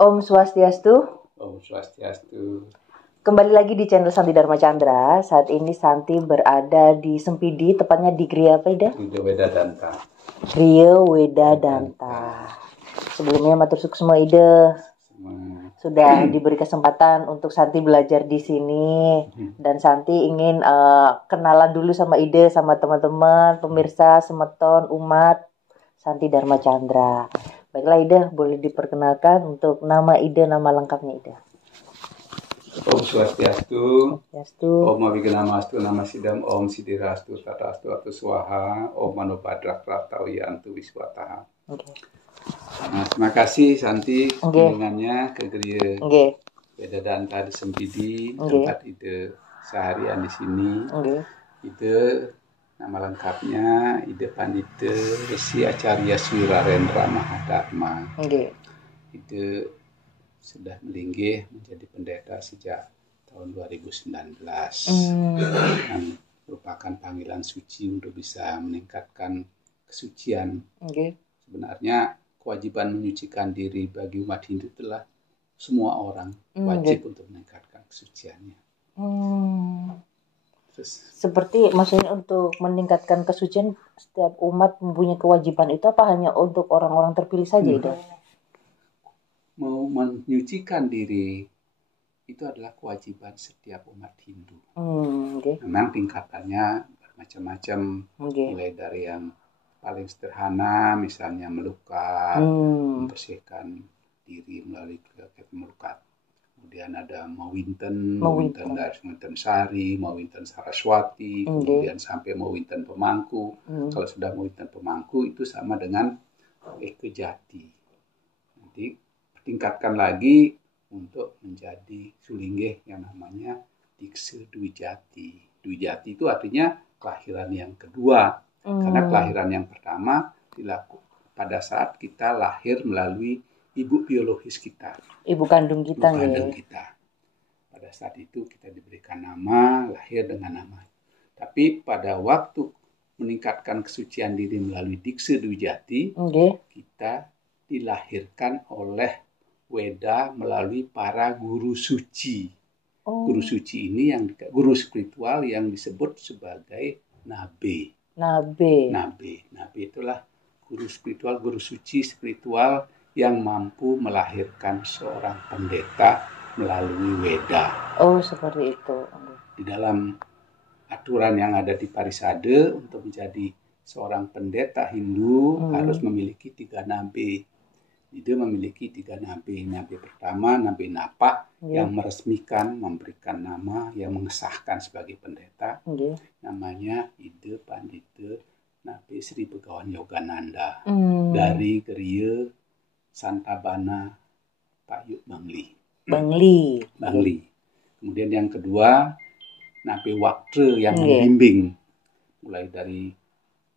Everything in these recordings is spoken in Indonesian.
Om Swastiastu. Om Swastiastu. Kembali lagi di channel Santi Dharma Chandra. Saat ini Santi berada di Sempidi, tepatnya di Gria apa Ida? Rio Wedadanta. Rio Wedadanta. Sebelumnya matur suksma Ida. Sudah diberi kesempatan untuk Santi belajar di sini, dan Santi ingin kenalan dulu sama Ida, sama teman-teman, pemirsa, semeton, umat Santi Dharma Chandra. Baiklah Ida, boleh diperkenalkan untuk nama Ida, nama lengkapnya Ida. Om Swastiastu. Om Aviganamastu Namasidam. Om Sidirastu Tatastu Atu Swaha. Om Manobadrak Pratawiyantu Wiswataha. Nah, terima kasih Santi kunjungannya ke Geria Wedadanta di Sempidi, tempat Ida seharian di sini. Ida nama lengkapnya Ida Pandita Resi Acarya Swirarendra Mahadharma. Ida sudah melinggih menjadi pendeta sejak tahun 2019 dan merupakan panggilan suci untuk bisa meningkatkan kesucian. Sebenarnya kewajiban menyucikan diri bagi umat Hindu itulah semua orang wajib untuk meningkatkan kesuciannya. Seperti maksudnya untuk meningkatkan kesucian setiap umat mempunyai kewajiban itu apa hanya untuk orang-orang terpilih saja itu? Mau menyucikan diri itu adalah kewajiban setiap umat Hindu. Memang tingkatannya macam-macam, mulai dari yang paling sederhana, misalnya melukat, membersihkan diri melalui kegiatan melukat. Kemudian ada Mawinten dari Mawinten Sari, Mawinten Saraswati, kemudian sampai Mawinten Pemangku. Kalau sudah Mawinten Pemangku itu sama dengan Eke Jati. Nanti tingkatkan lagi untuk menjadi sulinggih yang namanya Dikse Dwijati. Dwijati itu artinya kelahiran yang kedua. Karena kelahiran yang pertama dilakukan pada saat kita lahir melalui ibu biologis kita. Ibu kandung kita. Pada saat itu kita diberikan nama, lahir dengan nama. Tapi pada waktu meningkatkan kesucian diri melalui Dikse Dwijati, kita dilahirkan oleh Weda melalui para guru suci. Guru suci ini guru spiritual yang disebut sebagai nabe. Nabe itulah guru spiritual, guru suci spiritual yang mampu melahirkan seorang pendeta melalui Weda. Oh, seperti itu. Di dalam aturan yang ada di Parisade, untuk menjadi seorang pendeta Hindu harus memiliki 3 nabe. Dia memiliki 3 nabe. Nabe pertama, nabe Napa, yang meresmikan, memberikan nama, yang mengesahkan sebagai pendeta. Namanya Ida Pandita Nabe Sri Begawan Yogananda dari Geria Santabana Payuk Bangli. Kemudian yang kedua, Nabe Waktre yang membimbing mulai dari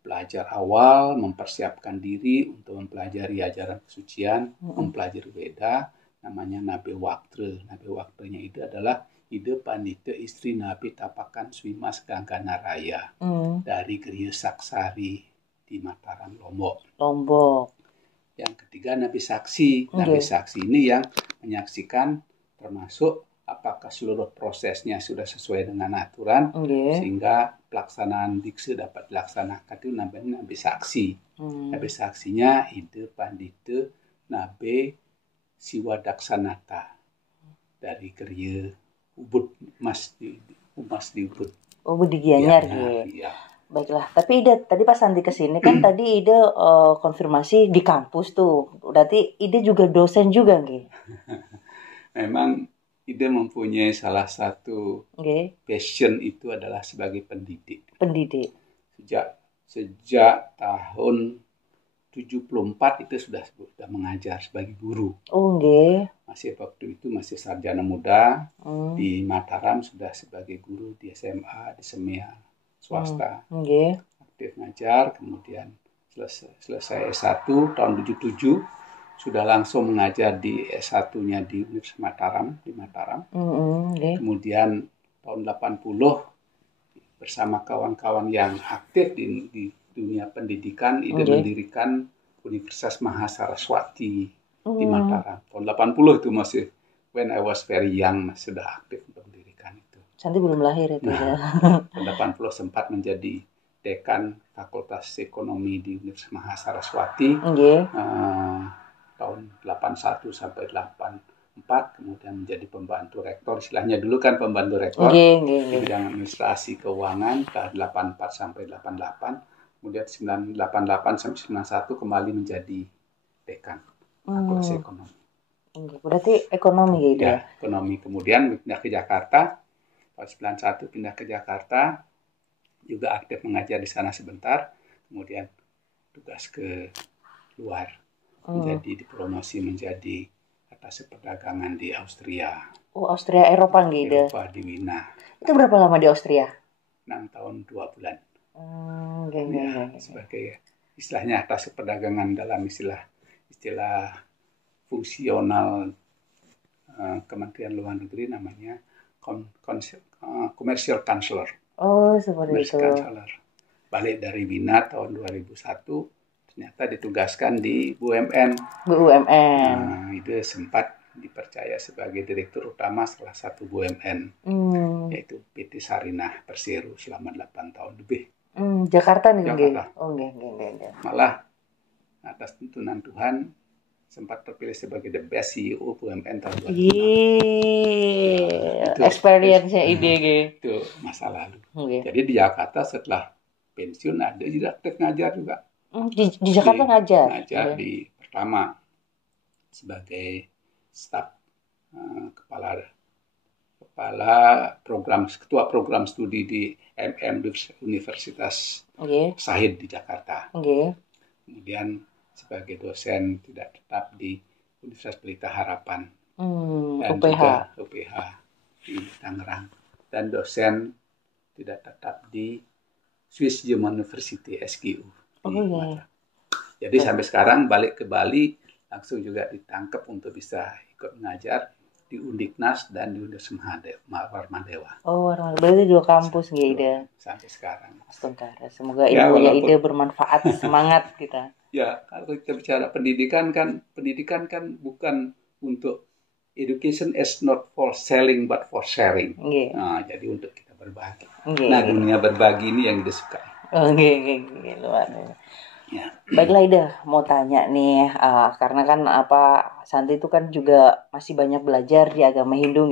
belajar awal, mempersiapkan diri untuk mempelajari ajaran kesucian, mempelajari Weda, namanya Nabe Waktre. Nabe Waktrenya itu adalah Ida Pandita istri Nabe Tapakan Swimas Ganggana Raya dari Geria Saksari di Mataram, Lombok. Yang ketiga Nabe Saksi. Nabe Saksi ini yang menyaksikan termasuk apakah seluruh prosesnya sudah sesuai dengan aturan, sehingga pelaksanaan dikse dapat dilaksanakan, itu namanya Nabe Saksi. Nabe Saksinya Ida Pandita Nabe Siwadaksanata dari Geria Ubud Mas di Ubud. Ubud di Gianyar. Baiklah, tapi Ida tadi pas Santi kesini kan tadi Ida konfirmasi di kampus tuh. Berarti Ida juga dosen juga nggih? Memang Ida mempunyai salah satu passion itu adalah sebagai pendidik. Sejak tahun 74 itu sudah mengajar sebagai guru. Masih waktu itu masih sarjana muda di Mataram, sudah sebagai guru di SMA di Semia swasta. Aktif ngajar, kemudian selesai S1 tahun 77 sudah langsung mengajar di S1-nya di Universitas Mataram di Mataram. Kemudian tahun 80 bersama kawan-kawan yang aktif di dunia pendidikan, Ida mendirikan Universitas Mahasaraswati di Mataram. Tahun 80 itu masih when I was very young, sudah aktif untuk mendirikan itu. Santi belum lahir itu. Tahun 80 sempat menjadi dekan Fakultas Ekonomi di Universitas Mahasaraswati. Tahun 81 sampai 84, kemudian menjadi pembantu rektor, istilahnya dulu kan pembantu rektor di bidang administrasi keuangan tahun 84 sampai 88, kemudian 88 sampai 91 kembali menjadi dekan Fakultas Ekonomi. Berarti ekonomi gitu ya? Ekonomi, kemudian pindah ke Jakarta, tahun 91 pindah ke Jakarta, juga aktif mengajar di sana sebentar, kemudian tugas ke luar, menjadi dipromosi menjadi atas perdagangan di Austria. Oh, Austria Eropa gitu. Eropa di Wina. Itu berapa lama di Austria? 6 tahun 2 bulan. Sebagai istilahnya atas perdagangan dalam istilah fungsional Kementerian Luar Negeri namanya Commercial Counselor. Oh, seperti itu. Counselor. Balik dari Wina tahun 2001, ternyata ditugaskan di BUMN. Itu sempat dipercaya sebagai direktur utama salah satu BUMN, yaitu PT Sarinah Persero selama 8 tahun lebih. Jakarta nih, Jakarta. Malah atas tuntunan Tuhan sempat terpilih sebagai the best CEO BUMN tahun 2006. Experience-nya ide itu masa lalu. Jadi di Jakarta setelah pensiun ada juga aktif ngajar juga. Di Jakarta ngajar di pertama sebagai staf ketua program studi di Universitas Sahid di Jakarta. Kemudian sebagai dosen tidak tetap di Universitas Pelita Harapan dan juga UPH di Tangerang, dan dosen tidak tetap di Swiss German University SGU. Jadi sampai sekarang balik ke Bali langsung juga ditangkap untuk bisa ikut mengajar di Undiknas dan di Universitas Warmadewa. Berarti 2 kampus gitu. Sampai sekarang. Semoga ilmunya ide bermanfaat, semangat kita. Ya, kalau kita bicara pendidikan kan bukan untuk education is not for selling but for sharing. Nah, jadi untuk kita berbagi. Nah, dunia berbagi ini yang disukai. Luar. Baiklah Ida, mau tanya nih, karena kan Santi itu kan juga masih banyak belajar di agama Hindu,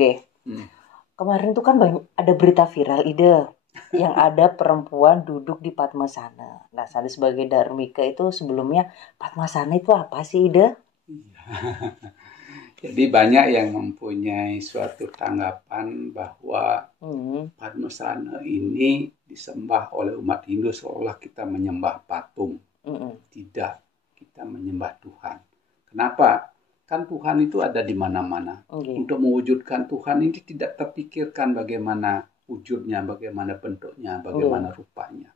Kemarin tuh kan ada berita viral Ida, yang ada perempuan duduk di Padmasana. Nah, Santi sebagai Dharmika itu sebelumnya Padmasana itu apa sih Ida? Jadi banyak yang mempunyai suatu tanggapan bahwa Padmasana ini disembah oleh umat Hindu seolah kita menyembah patung. Tidak, kita menyembah Tuhan. Kenapa? Kan Tuhan itu ada di mana-mana. Untuk mewujudkan Tuhan ini tidak terpikirkan bagaimana wujudnya, bagaimana bentuknya, bagaimana rupanya.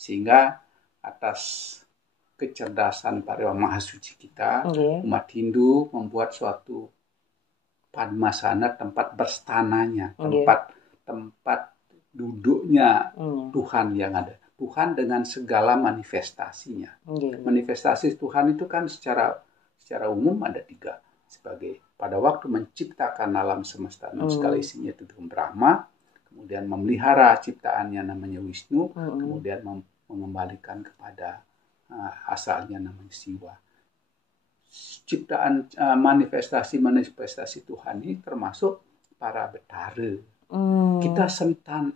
Sehingga atas kecerdasan para mahasuci kita, umat Hindu membuat suatu Padmasana, tempat berstananya, tempat duduknya Tuhan yang ada. Tuhan dengan segala manifestasinya. Manifestasi Tuhan itu kan secara umum ada 3. Sebagai pada waktu menciptakan alam semesta dan segala isinya itu Brahma, kemudian memelihara ciptaannya namanya Wisnu, kemudian mengembalikan kepada asalnya namanya Siwa. Ciptaan manifestasi Tuhan ini termasuk para betara. Kita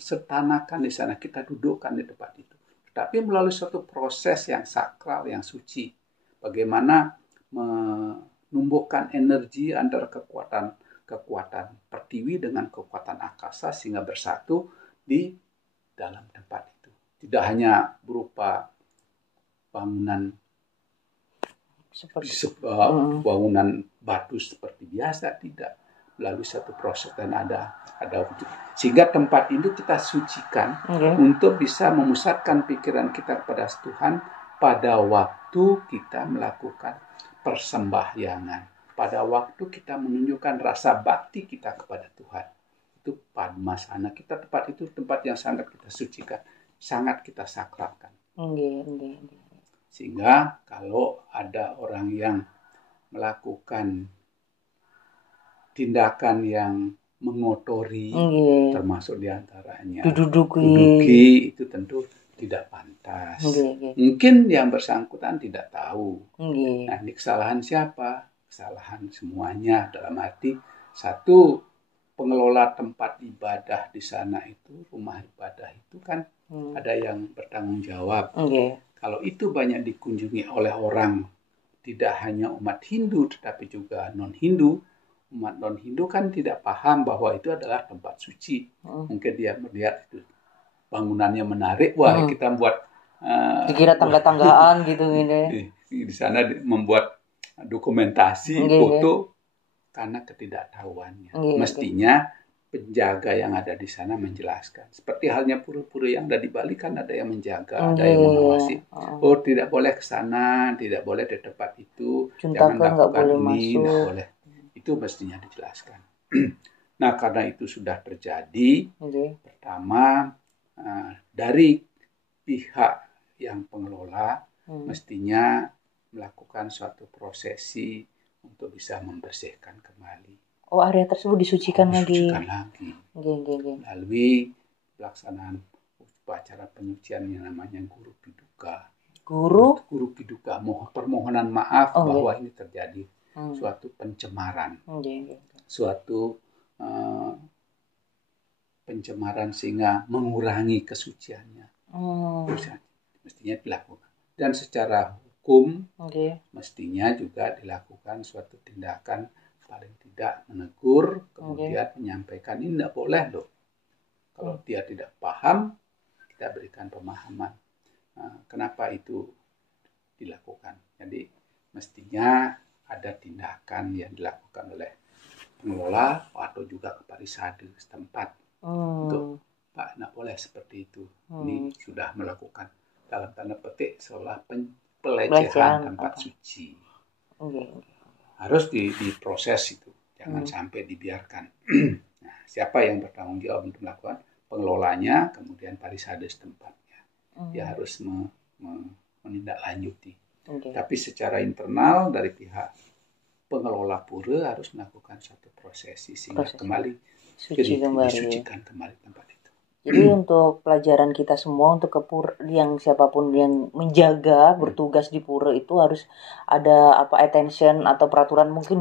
sertanakan di sana, kita dudukkan di tempat itu. Tapi melalui suatu proses yang sakral, yang suci. Bagaimana menumbuhkan energi antara kekuatan pertiwi dengan kekuatan akasa sehingga bersatu di dalam tempat itu. Tidak hanya berupa bangunan bangunan batu seperti biasa, tidak. Melalui satu proses dan ada wujud. Sehingga tempat ini kita sucikan untuk bisa memusatkan pikiran kita kepada Tuhan pada waktu kita melakukan persembahyangan. Pada waktu kita menunjukkan rasa bakti kita kepada Tuhan. Itu Padmasana. Tempat itu tempat yang sangat kita sucikan, sangat kita sakralkan. Sehingga kalau ada orang yang melakukan tindakan yang mengotori, termasuk diantaranya duduki, itu tentu tidak pantas. Mungkin yang bersangkutan tidak tahu. Nah, ini kesalahan siapa? Kesalahan semuanya, dalam arti satu, pengelola tempat ibadah di sana itu, rumah ibadah itu kan ada yang bertanggung jawab. Kalau itu banyak dikunjungi oleh orang, tidak hanya umat Hindu tetapi juga non-Hindu. Umat non-Hindu kan tidak paham bahwa itu adalah tempat suci. Mungkin dia melihat itu bangunannya menarik, wah kita buat dikira tangga-tanggaan gitu ini. Di sana membuat dokumentasi, foto karena ketidaktahuannya. Mestinya penjaga yang ada di sana menjelaskan. Seperti halnya pura-pura yang ada di Bali kan ada yang menjaga, ada yang mengawasi. Oh, tidak boleh ke sana, tidak boleh di tempat itu, jangan lakukan ini, tidak boleh. Itu mestinya dijelaskan. Nah, karena itu sudah terjadi, pertama dari pihak yang pengelola mestinya melakukan suatu prosesi untuk bisa membersihkan kembali. Oh, area tersebut disucikan lagi. Melalui pelaksanaan upacara penyucian yang namanya Guru Piduka. Guru Piduka, permohonan maaf bahwa ini terjadi suatu pencemaran, suatu pencemaran sehingga mengurangi kesuciannya. Mestinya dilakukan. Dan secara hukum mestinya juga dilakukan suatu tindakan, paling tidak menegur, kemudian menyampaikan ini tidak boleh loh. Kalau dia tidak paham, kita berikan pemahaman. Kenapa itu dilakukan? Jadi mestinya ada tindakan yang dilakukan oleh pengelola atau juga keparisade setempat untuk Pak, tidak boleh seperti itu. Ini sudah melakukan dalam tanda petik seolah pelecehan tempat suci. Harus diproses itu, jangan sampai dibiarkan. Nah, siapa yang bertanggung jawab untuk melakukan? Pengelolanya, kemudian parisade setempatnya. Dia harus menindaklanjuti. Tapi secara internal dari pihak pengelola pura harus melakukan satu prosesi sehingga kembali disucikan kembali tempat itu. Jadi untuk pelajaran kita semua, untuk ke pura, yang siapapun yang menjaga bertugas di pura itu harus ada attention atau peraturan, mungkin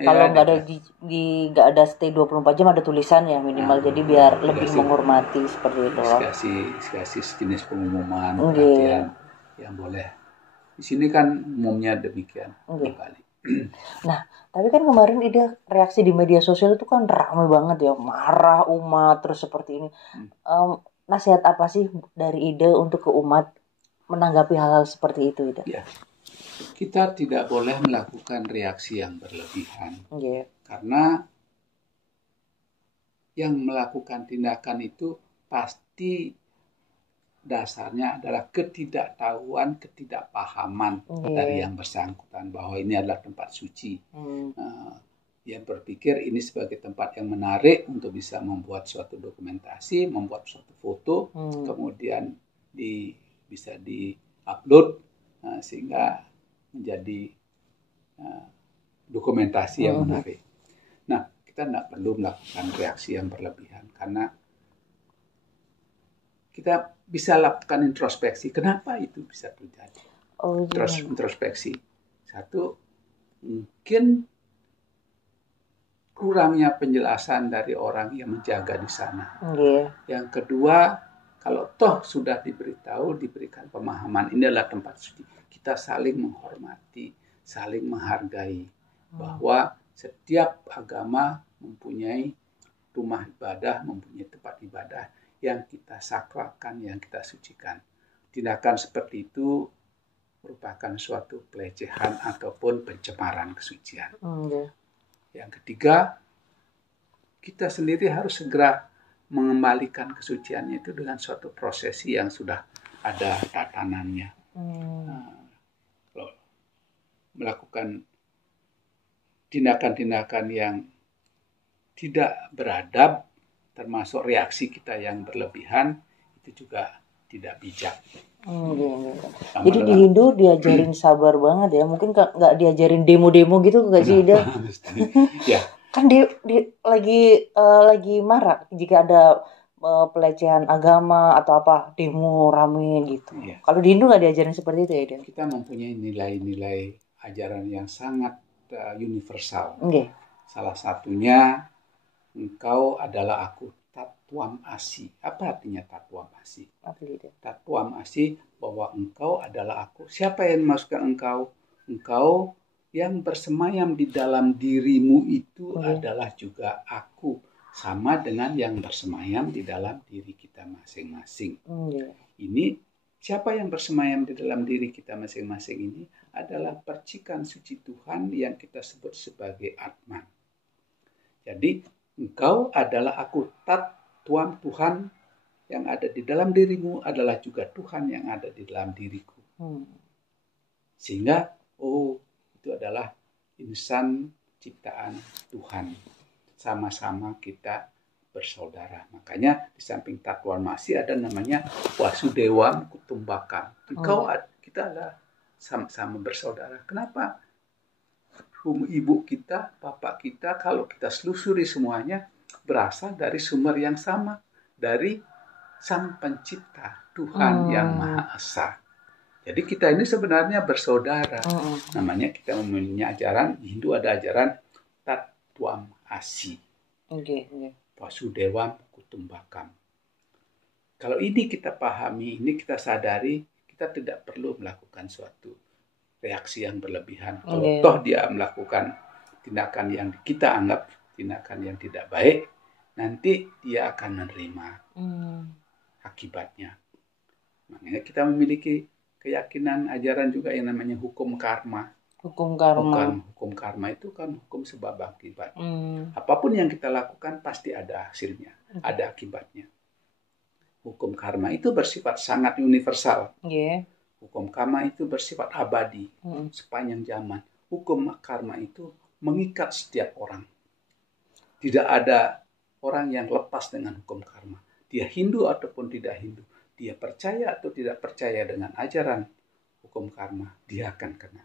kalau nggak ada nggak ada stay 24 jam, ada tulisan ya minimal, jadi biar lebih menghormati seperti itu loh. Dikasih sejenis pengumuman, perhatian yang boleh. Di sini kan umumnya demikian di Bali. Nah, tapi kan kemarin reaksi di media sosial itu kan ramai banget ya, marah umat terus seperti ini. Nasihat apa sih dari Ida untuk ke umat menanggapi hal-hal seperti itu, Ida? Ya, kita tidak boleh melakukan reaksi yang berlebihan. Karena yang melakukan tindakan itu pasti dasarnya adalah ketidaktahuan, ketidakpahaman dari yang bersangkutan bahwa ini adalah tempat suci. Yang berpikir ini sebagai tempat yang menarik untuk bisa membuat suatu dokumentasi, membuat suatu foto, kemudian bisa di-upload sehingga menjadi dokumentasi yang menarik. Nah, kita tidak perlu melakukan reaksi yang berlebihan karena kita bisa lakukan introspeksi. Kenapa itu bisa terjadi? Terus introspeksi. Satu, mungkin kurangnya penjelasan dari orang yang menjaga di sana. Yang kedua, kalau toh sudah diberitahu, diberikan pemahaman, ini adalah tempat suci. Kita saling menghormati, saling menghargai. Bahwa setiap agama mempunyai rumah ibadah, mempunyai tempat ibadah yang kita sakralkan, yang kita sucikan. Tindakan seperti itu merupakan suatu pelecehan ataupun pencemaran kesucian. Yang ketiga, kita sendiri harus segera mengembalikan kesuciannya itu dengan suatu prosesi yang sudah ada tatanannya. Kalau melakukan tindakan-tindakan yang tidak beradab, termasuk reaksi kita yang berlebihan, itu juga tidak bijak. Jadi di Hindu diajarin sabar banget ya. Mungkin nggak diajarin demo-demo gitu nggak sih, Ida? Ya. Kan dia lagi marah jika ada pelecehan agama atau apa, demo rame gitu. Ya. Kalau di Hindu nggak diajarin seperti itu ya, Ida? Kita mempunyai nilai-nilai ajaran yang sangat universal. Salah satunya, engkau adalah aku. Tatwam asi. Apa artinya tatwam asi? Tatwam asi bahwa engkau adalah aku. Siapa yang memasukkan engkau? Engkau yang bersemayam di dalam dirimu itu adalah juga aku. Sama dengan yang bersemayam di dalam diri kita masing-masing. Ini siapa yang bersemayam di dalam diri kita masing-masing ini adalah percikan suci Tuhan yang kita sebut sebagai Atman. Jadi engkau adalah aku. Tuhan yang ada di dalam dirimu adalah juga Tuhan yang ada di dalam diriku. Sehingga itu adalah insan ciptaan Tuhan. Sama-sama kita bersaudara. Makanya di samping Tatwam Asi ada namanya Wasudewam Kutumbakam. Kita adalah sama-sama bersaudara. Kenapa? Ibu kita, bapak kita, kalau kita selusuri semuanya, berasal dari sumber yang sama, dari Sang Pencipta, Tuhan yang Maha Esa. Jadi kita ini sebenarnya bersaudara. Namanya kita mempunyai ajaran, Hindu ada ajaran Tatwam Asi. Wasudewam Kutumbakam. Kalau ini kita pahami, ini kita sadari, kita tidak perlu melakukan suatu reaksi yang berlebihan. Kalau toh dia melakukan tindakan yang kita anggap tindakan yang tidak baik, nanti dia akan menerima akibatnya. Makanya kita memiliki keyakinan ajaran juga yang namanya hukum karma. Hukum karma itu kan hukum sebab akibat. Apapun yang kita lakukan pasti ada hasilnya, ada akibatnya. Hukum karma itu bersifat sangat universal. Hukum karma itu bersifat abadi sepanjang zaman. Hukum karma itu mengikat setiap orang. Tidak ada orang yang lepas dengan hukum karma. Dia Hindu ataupun tidak Hindu. Dia percaya atau tidak percaya dengan ajaran hukum karma, dia akan kena.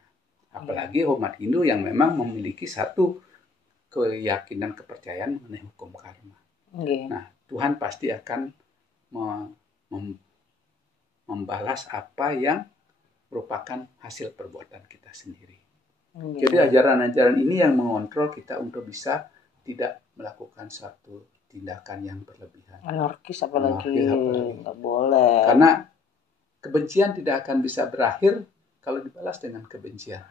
Apalagi umat Hindu yang memang memiliki satu keyakinan, kepercayaan mengenai hukum karma. Nah, Tuhan pasti akan membalas apa yang merupakan hasil perbuatan kita sendiri. Jadi ajaran-ajaran ini yang mengontrol kita untuk bisa tidak melakukan suatu tindakan yang berlebihan. Anarkis apalagi. Nggak boleh. Karena kebencian tidak akan bisa berakhir kalau dibalas dengan kebencian.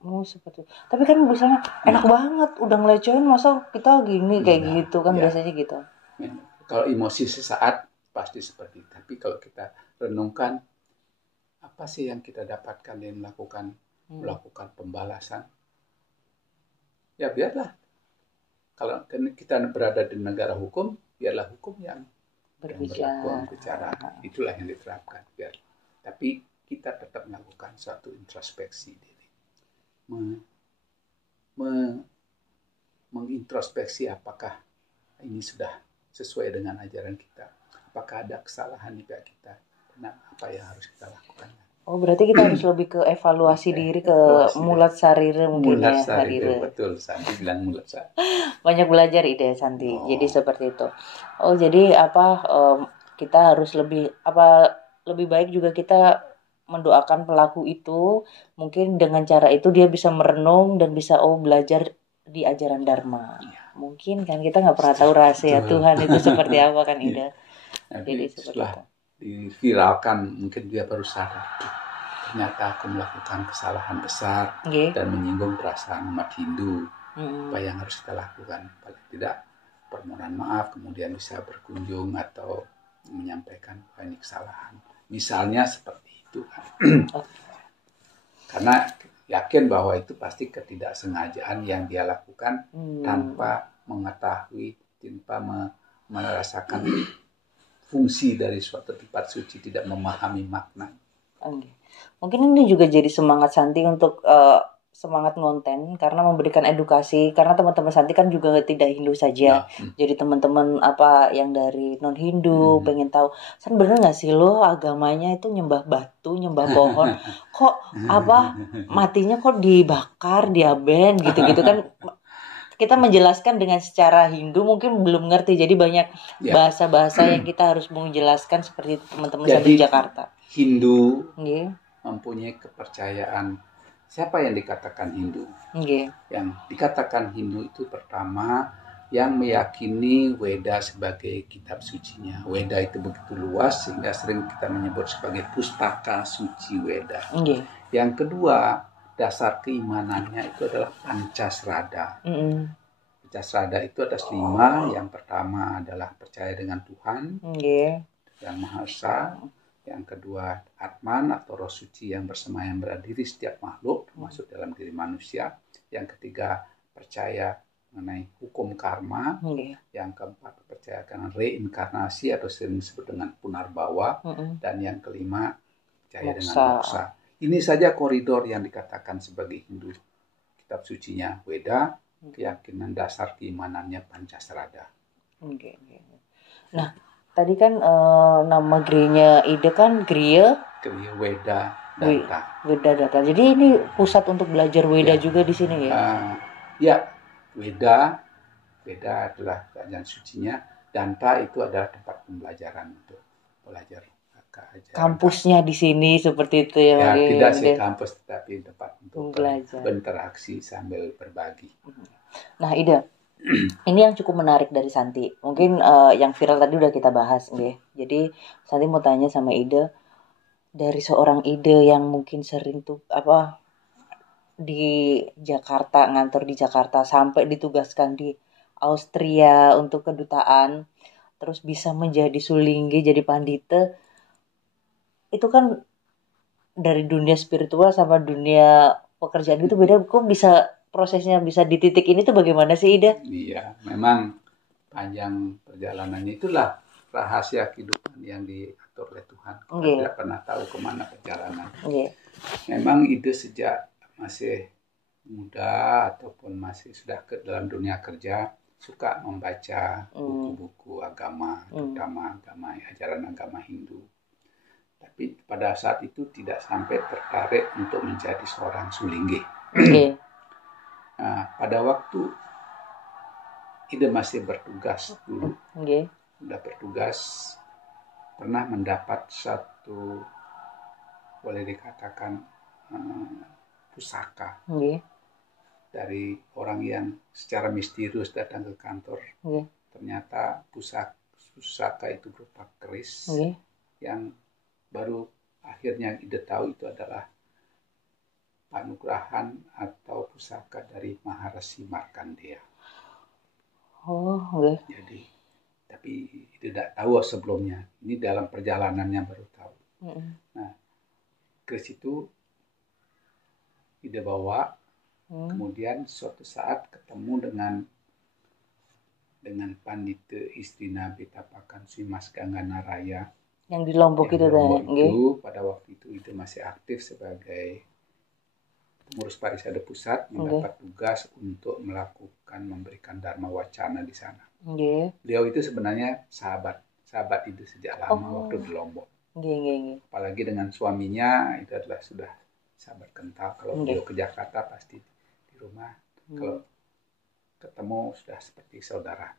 Seperti itu. Tapi kan misalnya enak banget udah ngelecehin, masa kita gini kayak gitu kan biasanya gitu. Kalau emosi sesaat pasti seperti itu. Tapi kalau kita renungkan apa sih yang kita dapatkan dengan melakukan pembalasan? Ya biarlah. Kalau kita berada di negara hukum, biarlah hukum yang berlaku bicara. Itulah yang diterapkan. Tapi kita tetap melakukan suatu introspeksi diri. Mengintrospeksi apakah ini sudah sesuai dengan ajaran kita, apakah ada kesalahan di pihak kita, dan apa yang harus kita lakukan. Berarti kita harus lebih ke evaluasi diri, ke mulat sarire mungkin. Mulat sarire, betul. Santi bilang mulat sarire. Banyak belajar ide Santi. Jadi seperti itu. Jadi kita harus lebih baik juga kita mendoakan pelaku itu, mungkin dengan cara itu dia bisa merenung dan bisa belajar di ajaran Dharma. Mungkin kan kita nggak pernah tahu rahasia Tuhan itu seperti apa kan Ida. Jadi setelah diviralkan mungkin dia baru sadar, ternyata aku melakukan kesalahan besar dan menyinggung perasaan umat Hindu. Apa yang harus kita lakukan? Paling tidak permohonan maaf, kemudian bisa berkunjung atau menyampaikan ini kesalahan. Misalnya seperti itu kan. Karena yakin bahwa itu pasti ketidaksengajaan yang dia lakukan tanpa mengetahui, tanpa merasakan fungsi dari suatu tempat suci, tidak memahami makna. Mungkin ini juga jadi semangat Santi untuk semangat ngonten karena memberikan edukasi, karena teman-teman Santi kan juga tidak Hindu saja. Jadi teman-teman apa yang dari non Hindu pengen tahu, San bener nggak sih lo agamanya itu nyembah batu, nyembah pohon, kok apa matinya kok dibakar, diaben gitu-gitu kan. Kita menjelaskan dengan secara Hindu mungkin belum ngerti, jadi banyak bahasa-bahasa yang kita harus menjelaskan seperti teman-teman Santi Jakarta. Hindu mempunyai kepercayaan. Siapa yang dikatakan Hindu? Yang dikatakan Hindu itu pertama yang meyakini Weda sebagai kitab sucinya. Weda itu begitu luas sehingga sering kita menyebut sebagai pustaka suci Weda. Yang kedua, dasar keimanannya itu adalah Pancasrada. Pancasrada itu ada 5. Yang pertama adalah percaya dengan Tuhan yang Maha Esa. Yang kedua, Atman atau roh suci yang bersemayam berdiri setiap makhluk, termasuk dalam diri manusia. Yang ketiga, percaya mengenai hukum karma. Yang keempat, percaya dengan reinkarnasi atau sering disebut dengan punarbawa. Dan yang kelima, percaya dengan moksa. Ini saja koridor yang dikatakan sebagai Hindu. Kitab sucinya Weda, keyakinan dasar keimanannya Pancasrada. Nah, tadi kan nama gerinya Ida kan Griya Weda Danta. Weda Danta. Jadi ini pusat untuk belajar Weda juga di sini ya? Ya, Weda adalah kerajaan sucinya. Danta itu adalah tempat pembelajaran untuk belajar. Kampusnya di sini seperti itu ya? Tidak sih kampus, tapi tempat untuk belajar, berinteraksi sambil berbagi. Nah, Ida, ini yang cukup menarik dari Santi. Mungkin yang viral tadi udah kita bahas, nggih. Jadi Santi mau tanya sama Ida, dari seorang Ida yang mungkin sering tuh di Jakarta, ngantor di Jakarta sampai ditugaskan di Austria untuk kedutaan, terus bisa menjadi sulinggi, jadi pandita. Itu kan dari dunia spiritual sama dunia pekerjaan itu beda. Kok bisa prosesnya bisa di titik ini tuh bagaimana sih, Ida? Iya, memang panjang perjalanannya, itulah rahasia kehidupan yang diatur oleh Tuhan. Kita tidak pernah tahu kemana perjalanan. Memang Ida sejak masih muda ataupun masih sudah dalam dunia kerja suka membaca buku-buku agama, terutama ajaran agama Hindu. Tapi pada saat itu tidak sampai tertarik untuk menjadi seorang sulinggi. Nah, pada waktu Ida masih bertugas dulu, sudah bertugas, pernah mendapat satu, boleh dikatakan pusaka dari orang yang secara misterius datang ke kantor. Ternyata pusaka itu berupa keris yang baru akhirnya Ida tahu itu adalah panugrahan atau pusaka dari Maharesi Markandeya. Jadi, tapi tidak tahu sebelumnya. Ini dalam perjalanannya baru tahu. Nah, keris itu Ida bawa, kemudian suatu saat ketemu dengan Pandita istri Nabi Tapakan Sri Mas Ganggana Raya. Yang di Lombok itu pada waktu itu Ida masih aktif sebagai pengurus Parisada Pusat, mendapat tugas untuk memberikan Dharma Wacana di sana. Beliau itu sebenarnya sahabat Ida sejak lama waktu di Lombok. Apalagi dengan suaminya itu adalah sudah sahabat kental. Kalau beliau ke Jakarta pasti di rumah. Kalau ketemu sudah seperti saudara.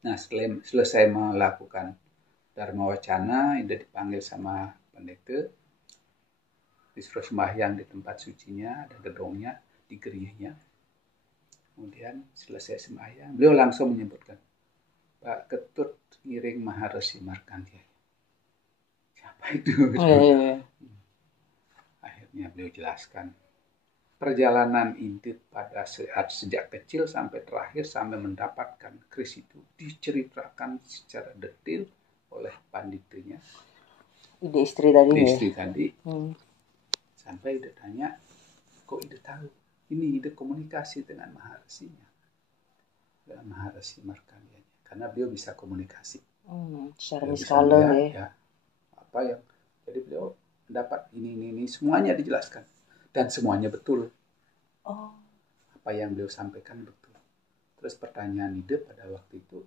Nah, selesai melakukan Dharma Wacana, Ida dipanggil sama pendeta, disuruh sembahyang di tempat sucinya, ada gedungnya, di gerihnya. Kemudian selesai sembahyang, beliau langsung menyebutkan, Pak Ketut ngiring Maharesi Markandeya. Siapa itu? Akhirnya beliau jelaskan perjalanan Ida pada sejak kecil sampai terakhir sampai mendapatkan keris itu diceritakan secara detail oleh panditanya. Ide istri tadi. Sampai Ida tanya, kok Ida tahu? Ini Ida komunikasi dengan Maharesinya, dengan Maharesi Markandeya, karena beliau bisa komunikasi. Secara miskala ya. Jadi beliau mendapat ini semuanya dijelaskan dan semuanya betul. Oh. Apa yang beliau sampaikan betul. Terus pertanyaan ide pada waktu itu,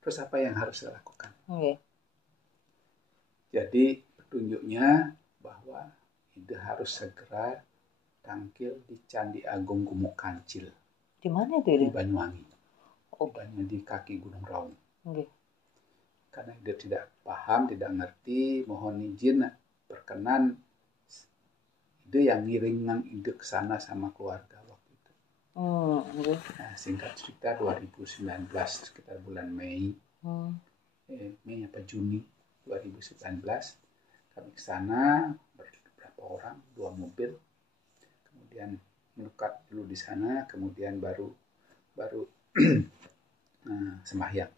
terus apa yang harus saya lakukan? Okay. Jadi petunjuknya bahwa ide harus segera tampil di Candi Agung Gumuk Kancil. Di mana itu Di Ide? Banyuwangi. Okay. Di kaki Gunung Raung. Okay. Karena ide tidak paham, tidak ngerti, mohon izin berkenan ide yang ngiringan ide ke sana sama keluarga waktu itu. Okay. Nah, singkat cerita 2019 sekitar bulan Mei, Mei apa Juni 2019 kami ke sana beberapa orang, 2 mobil, kemudian melukat dulu di sana, kemudian baru sembahyang.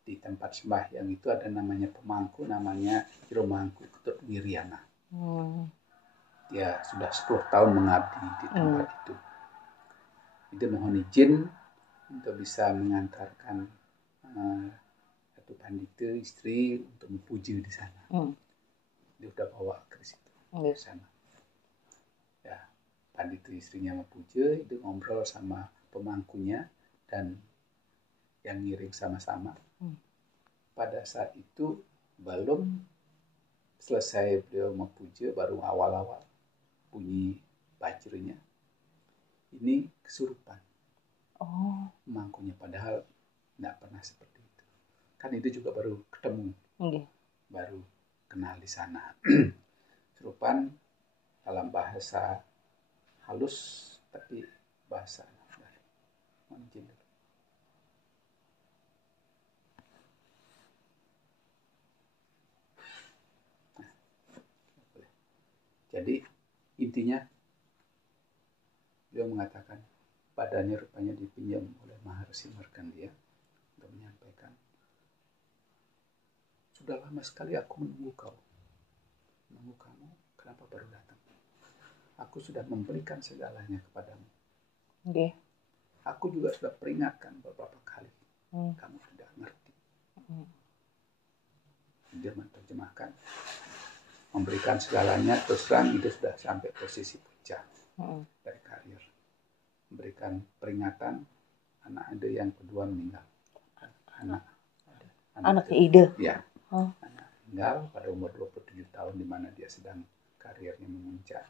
Di tempat sembahyang itu ada namanya pemangku, namanya Hiromangku Ketut Wiriana. Dia sudah 10 tahun mengabdi di tempat itu. Itu mohon izin untuk bisa mengantarkan satu pandita istri untuk mempuja di sana. Dia udah bawa ke situ, ke sana. Ya, pandita istrinya mempuja, itu ngobrol sama pemangkunya dan yang ngiring sama-sama. Pada saat itu belum selesai beliau mempuja, baru awal-awal bunyi bajranya. Ini kesurupan. Pemangkunya, padahal tidak pernah seperti itu. Kan itu juga baru ketemu, baru kenal di sana. Kesurupan dalam bahasa halus, tapi bahasa dari mungkin. Jadi intinya beliau mengatakan badannya rupanya dipinjam oleh Maharsi Markandeya untuk menyampaikan, sudah lama sekali aku menunggu kamu, kenapa baru datang? Aku sudah memberikan segalanya kepadamu. Aku juga sudah peringatkan beberapa kali, kamu tidak ngerti. Dia menerjemahkan, memberikan segalanya, terus terang itu sudah sampai posisi puncak dari karir. Memberikan peringatan, anak Ide yang kedua meninggal. Anak Ide? Ya. Anak meninggal pada umur 27 tahun, di mana dia sedang karirnya memuncak.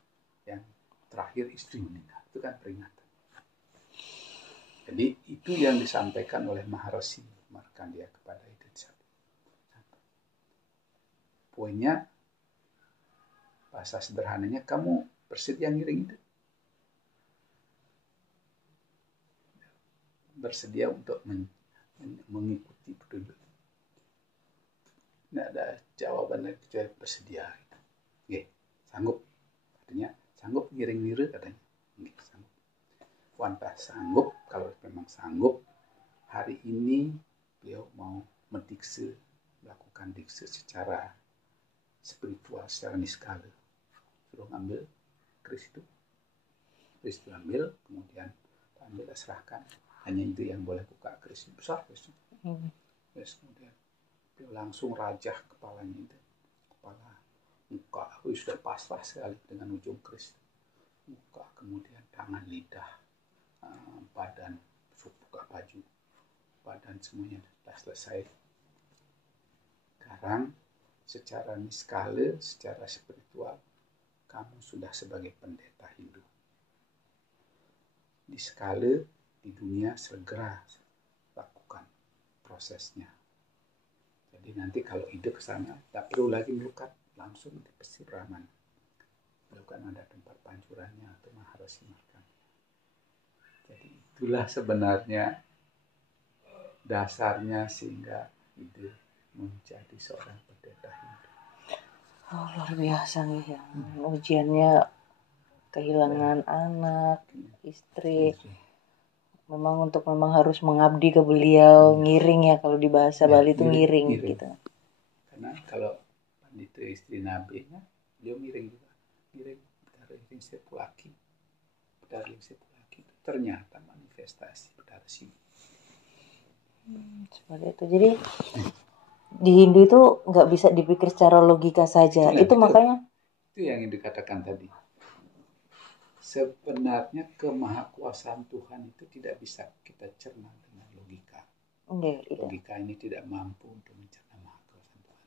Yang terakhir istri meninggal. Itu kan peringatan. Jadi itu yang disampaikan oleh Maharsi Markandeya kepada Ide. Poinnya, bahasa sederhananya, kamu bersedia ngiring Ide? Bersedia untuk mengikuti petunjuk. Tidak ada jawaban dari kecuali bersedia. Sanggup. Artinya sanggup ngiring Nira katanya. Sanggup. Wantah sanggup, kalau memang sanggup, hari ini beliau mau mendikse, melakukan dikse secara spiritual, secara niskala. Suruh ngambil keris itu ambil, kemudian ambil, serahkan. Hanya itu yang boleh buka keris besar kerisnya. Terus kemudian dia langsung rajah kepalanya itu, kepala, muka, sudah pasrah sekali dengan ujung keris. Muka, kemudian tangan, lidah, badan, buka baju, badan, semuanya sudah selesai. Sekarang secara niskala, secara spiritual, kamu sudah sebagai pendeta Hindu. Di skala di dunia segera lakukan prosesnya. Jadi nanti kalau Ide ke sana, tak perlu lagi melukat, langsung di Pesir Brahman. Bukan ada tempat pancurannya atau Maharsi Markandeya. Jadi itulah sebenarnya dasarnya sehingga Ide menjadi seorang pendeta Hindu. Luar biasa nih ya. Ujiannya kehilangan anak, istri. Memang harus mengabdi ke beliau, ngiring ya, kalau di bahasa Bali itu ngiring gitu. Karena kalau pandita istri Nabi, dia ngiring juga. Ngiring Bedari Sepulaki. Ternyata manifestasi Bedarsi. Seperti itu. Jadi di Hindu itu nggak bisa dipikir secara logika saja. Itu makanya. Itu yang dikatakan tadi. sebenarnya kemahakuasaan Tuhan itu tidak bisa kita cerna dengan logika. Logika ini tidak mampu untuk mencerna kemahakuasaan Tuhan.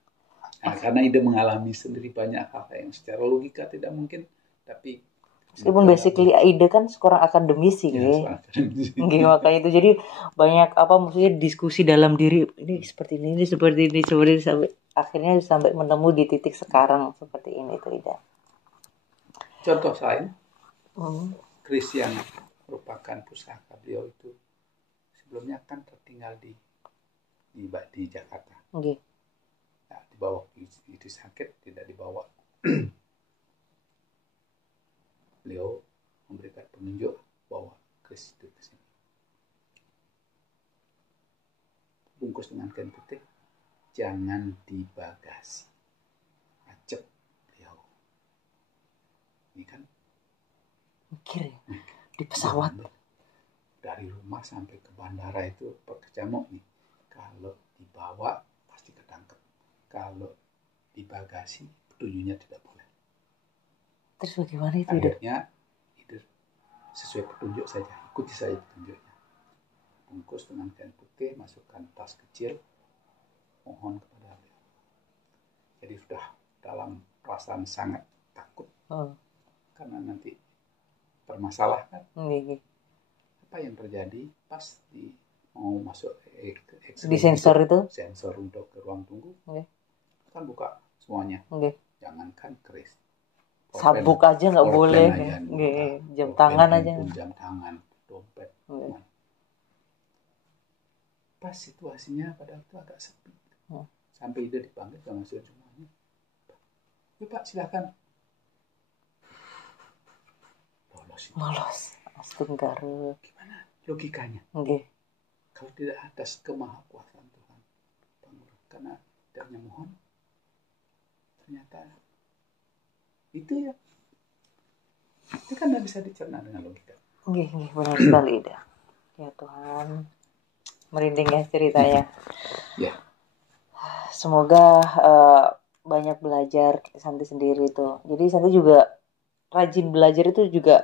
Nah, karena Ida mengalami sendiri banyak hal yang secara logika tidak mungkin, tapi meskipun basically Ida kan seorang akademisi, makanya itu jadi banyak maksudnya diskusi dalam diri, ini seperti ini sampai akhirnya sampai menemu di titik sekarang seperti ini tuh Ida. Contoh saya, Chris yang merupakan pusaka beliau itu sebelumnya kan tertinggal di Jakarta. Nah, dibawa itu sakit, tidak dibawa. Beliau memberikan penunjuk bahwa Chris itu ke sini. Bungkus dengan kain putih, jangan dibagasi. Acep beliau. Ini kan mikir ya, di pesawat. Dari rumah sampai ke bandara itu perkecamuk nih. Kalau dibawa pasti ketangkep. Kalau dibagasi petunjuknya tidak boleh. Terus bagaimana itu? Akhirnya itu sesuai petunjuk saja, ikuti saja petunjuknya. Bungkus dengan kain putih, masukkan tas kecil, mohon kepada beliau. Jadi sudah dalam perasaan sangat takut karena nanti permasalahkan. Apa yang terjadi pas mau masuk di sensor itu? Sensor untuk ke ruang tunggu. Kan buka semuanya. Jangankan keris. Sabuk aja nggak boleh. Jam tangan aja. Jam tangan, dompet. Pas situasinya pada waktu agak sepi. Sampai dia dipanggil sama semuanya. Ya Pak, silakan. Lolos. Astagfirullah. Gimana logikanya? Kalau tidak atas kemahakuasaan Tuhan, karena tidaknya mohon, ternyata itu ya. Itu kan tidak bisa dicerna dengan logika. Benar sekali dah. Ya Tuhan, merinding ya ceritanya. Ya. Semoga banyak belajar Santi sendiri tuh. Jadi Santi juga rajin belajar itu juga.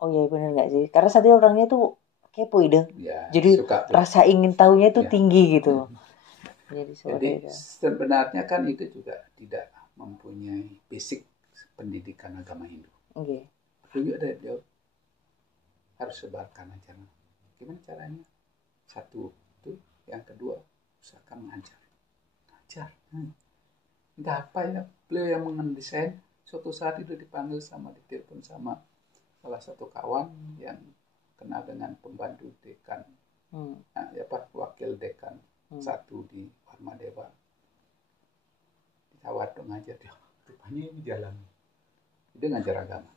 Oh iya benar nggak sih? Karena Santi orangnya tuh kepo ide. Ya, jadi rasa ingin tahunya itu tinggi gitu. Jadi sebenarnya kan itu juga tidak mempunyai basic pendidikan agama Hindu. Juga dari beliau harus sebarkan ajaran. Gimana caranya? Satu itu, yang kedua usahakan mengajar. Entah apa ya, beliau yang mendesain. Suatu saat itu dipanggil ditelepon sama salah satu kawan yang kenal dengan pembantu dekan, wakil dekan satu di Dharma Dewa. Ditawar dong ngajar dia, rupanya ini jalan. Dia ngajar agama.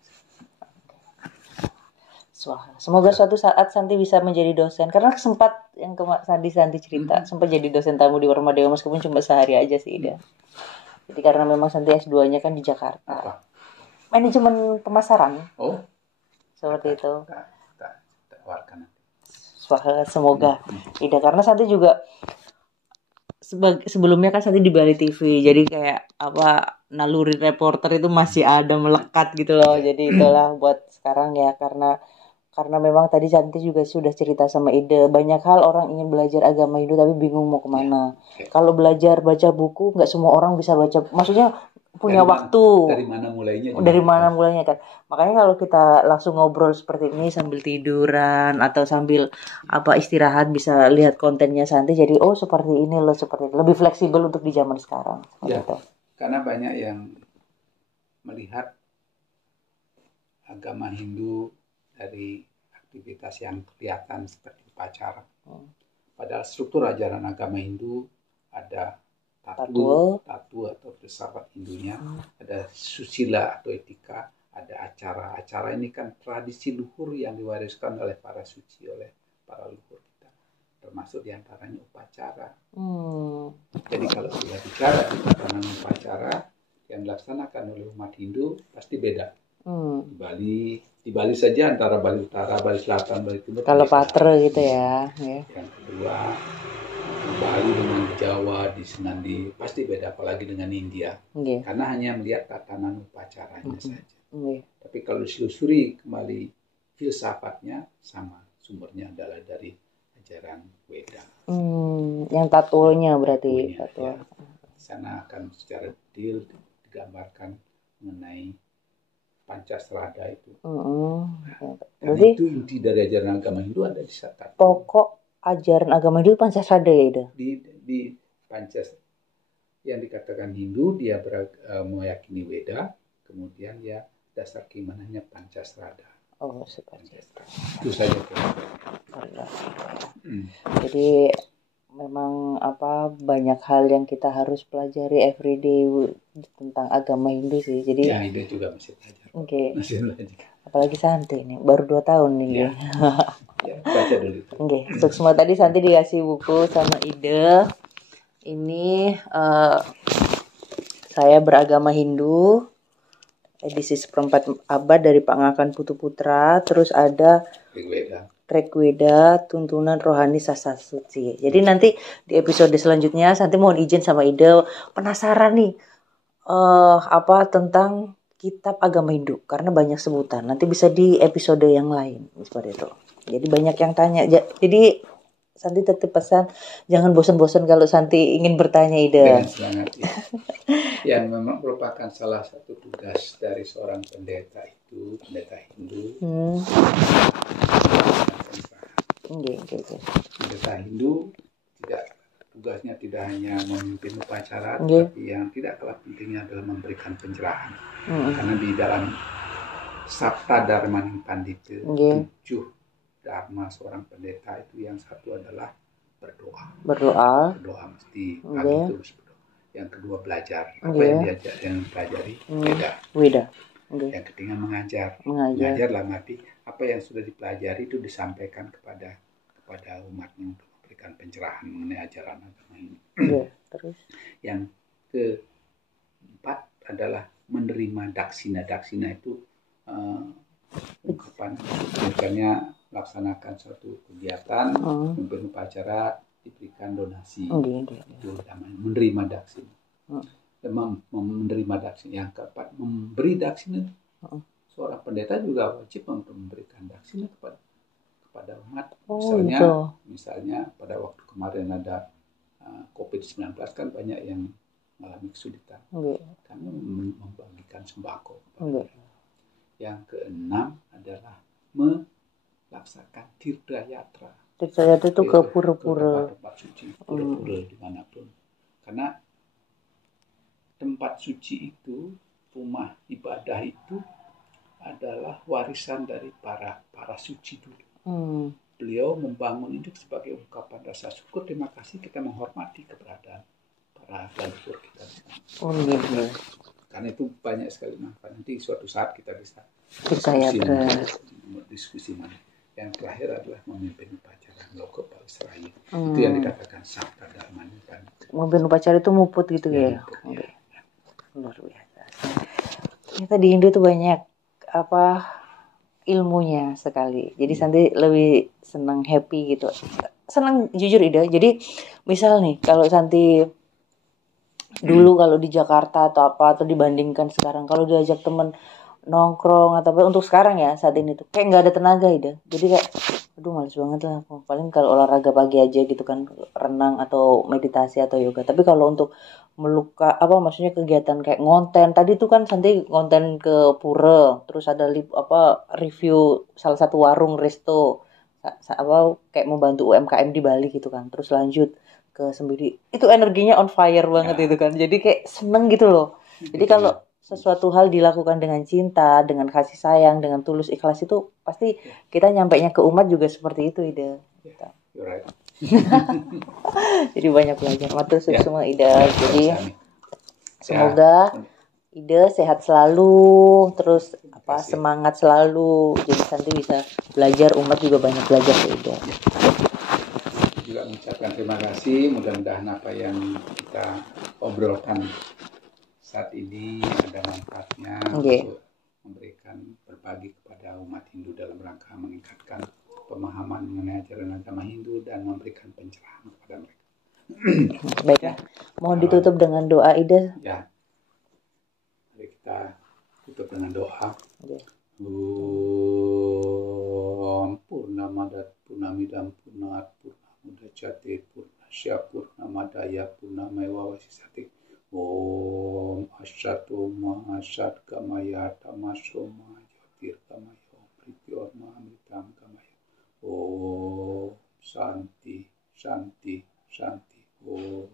Semoga suatu saat Santi bisa menjadi dosen, karena sempat yang Santi cerita sempat jadi dosen tamu di Dharma Dewa meskipun cuma sehari aja sih dia. Jadi karena memang Santi S2-nya kan di Jakarta. Manajemen pemasaran. Seperti itu. Semoga tidak, karena Santi juga sebelumnya kan Santi di Bali TV, jadi kayak naluri reporter itu masih ada melekat gitu loh. Jadi itulah buat sekarang ya, karena memang tadi Santi juga sudah cerita sama Ida, banyak hal orang ingin belajar agama Hindu tapi bingung mau kemana. Kalau belajar baca buku, nggak semua orang bisa baca, maksudnya punya waktu. Dari mana mulainya kan. Makanya kalau kita langsung ngobrol seperti ini sambil tiduran atau sambil istirahat, bisa lihat kontennya Santi, jadi seperti ini loh, seperti itu. Lebih fleksibel untuk di zaman sekarang. Gitu. Karena banyak yang melihat agama Hindu dari aktivitas yang kelihatan seperti upacara. Padahal struktur ajaran agama Hindu ada tatu atau filsafat Hindunya, ada susila atau etika, ada acara. Acara ini kan tradisi luhur yang diwariskan oleh para suci, oleh para luhur kita. Termasuk diantaranya upacara. Jadi kalau sudah bicara tentang upacara yang dilaksanakan oleh umat Hindu pasti beda. Di Bali saja antara Bali Utara, Bali Selatan, Bali Timur. Kalau Patra gitu ya. Yang kedua, Bali dengan Jawa di Senandi pasti beda, apalagi dengan India. Karena hanya melihat tatanan upacaranya saja. Tapi kalau diselusuri kembali filsafatnya sama, sumbernya adalah dari ajaran Weda. Yang tatunya berarti. Tato. Ya. Di sana akan secara detail digambarkan mengenai Pancasrada itu. Berarti itu inti dari ajaran agama Hindu ada di sana. Pokok ajaran agama Hindu Pancasrada ya itu. Di Pancasrada yang dikatakan Hindu dia meyakini Weda, kemudian ya dasar keimanannya Pancasrada. Oh, seperti itu. Itu saja. Jadi memang banyak hal yang kita harus pelajari everyday tentang agama Hindu sih. Jadi ya Hindu juga masih belajar. Masih belajar. Apalagi Santi nih, baru 2 tahun nih. Ya, baca dulu itu. Untuk semua tadi Santi dikasih buku sama Ide. Ini Saya Beragama Hindu, edisi 1/4 abad dari Pak Ngakan Putu Putra. Terus ada Rigweda, Tuntunan Rohani Sastra Suci. Jadi nanti di episode selanjutnya Santi mohon izin sama Ide, penasaran nih tentang kitab agama Hindu karena banyak sebutan. Nanti bisa di episode yang lain seperti itu. Jadi banyak yang tanya. Jadi Santi tetap pesan jangan bosan-bosan kalau Santi ingin bertanya Ide. Dengan semangat ya. Yang memang merupakan salah satu tugas dari seorang pendeta Hindu. Pendeta Hindu tugasnya tidak hanya memimpin upacara, tapi yang tidak kalah pentingnya adalah memberikan pencerahan. Karena di dalam Sabta Dharmaning Pandita, 7 dharma seorang pendeta itu yang satu adalah berdoa mesti pagi terus berdoa. Yang kedua belajar, apa yang pelajari Weda. Yang ketiga mengajar dalam arti apa yang sudah dipelajari itu disampaikan kepada umatnya untuk memberikan pencerahan mengenai ajaran agama ini. Terus yang keempat adalah menerima daksina. Daksina itu ungkapan misalnya melaksanakan suatu kegiatan, memimpin upacara, diberikan donasi. Itu namanya menerima daksina. Menerima daksina. Yang keempat, memberi daksina. Seorang pendeta juga wajib untuk memberikan daksina kepada umat. Misalnya pada waktu kemarin ada COVID-19 kan banyak yang mengalami kesulitan. Kami membagikan sembako. Yang keenam adalah melaksanakan tirtayatra. Tirtayatra itu ke pura-pura. Tempat suci, pura-pura dimanapun. Karena tempat suci itu, rumah ibadah itu adalah warisan dari para suci dulu. Beliau membangun itu sebagai ungkapan rasa syukur, terima kasih, kita menghormati keberadaan para leluhur kita di sana. Karena itu banyak sekali manfaat. Nanti suatu saat kita bisa diskusi mana. Yang terakhir adalah memimpin upacara Loko Palesraya. Itu yang dikatakan Sabta Dharmaning Pandita. Memimpin upacara itu muput gitu ya. Luar biasa. Ternyata di Hindu itu banyak ilmunya sekali. Jadi Santi lebih senang happy gitu. Senang jujur Ida. Jadi misal nih kalau Santi dulu kalau di Jakarta atau dibandingkan sekarang kalau diajak temen nongkrong atau apa untuk sekarang ya saat ini tuh kayak nggak ada tenaga Ida. Jadi kayak aduh males banget lah aku. Paling kalau olahraga pagi aja gitu kan, renang atau meditasi atau yoga. Tapi kalau untuk maksudnya kegiatan kayak ngonten tadi tuh kan Santi ngonten ke pura, terus ada review salah satu warung resto kayak membantu UMKM di Bali gitu kan, terus lanjut ke Sembidi, itu energinya on fire banget itu kan, jadi kayak seneng gitu loh. Jadi kalau sesuatu hal dilakukan dengan cinta, dengan kasih sayang, dengan tulus ikhlas itu pasti kita nyampainya ke umat juga seperti itu Ida. Jadi banyak belajar. Matur semua Ida. Jadi semoga Ida sehat selalu, terus semangat selalu. Jadi Santi bisa belajar, umat juga banyak belajar ke Ida. Juga mengucapkan terima kasih. Mudah-mudahan apa yang kita obrolkan saat ini ada manfaatnya untuk memberikan berbagi kepada umat Hindu dalam rangka meningkatkan pemahaman mengenai ajaran agama Hindu dan memberikan pencerahan kepada mereka. Baiklah, mohon ditutup dengan doa Ida. Ya, mari kita tutup tutup dengan doa. Ya. Om Purnamada Purnamidam Purnat Purnamudacate Purnasya Purnamadaya Purnamewa Wasisati. Om Asyatoma Asyat Kamaya Tamasoma Yotir Kamaya Prityorma Amitam Kamaya. Om Santi Santi Santi. Om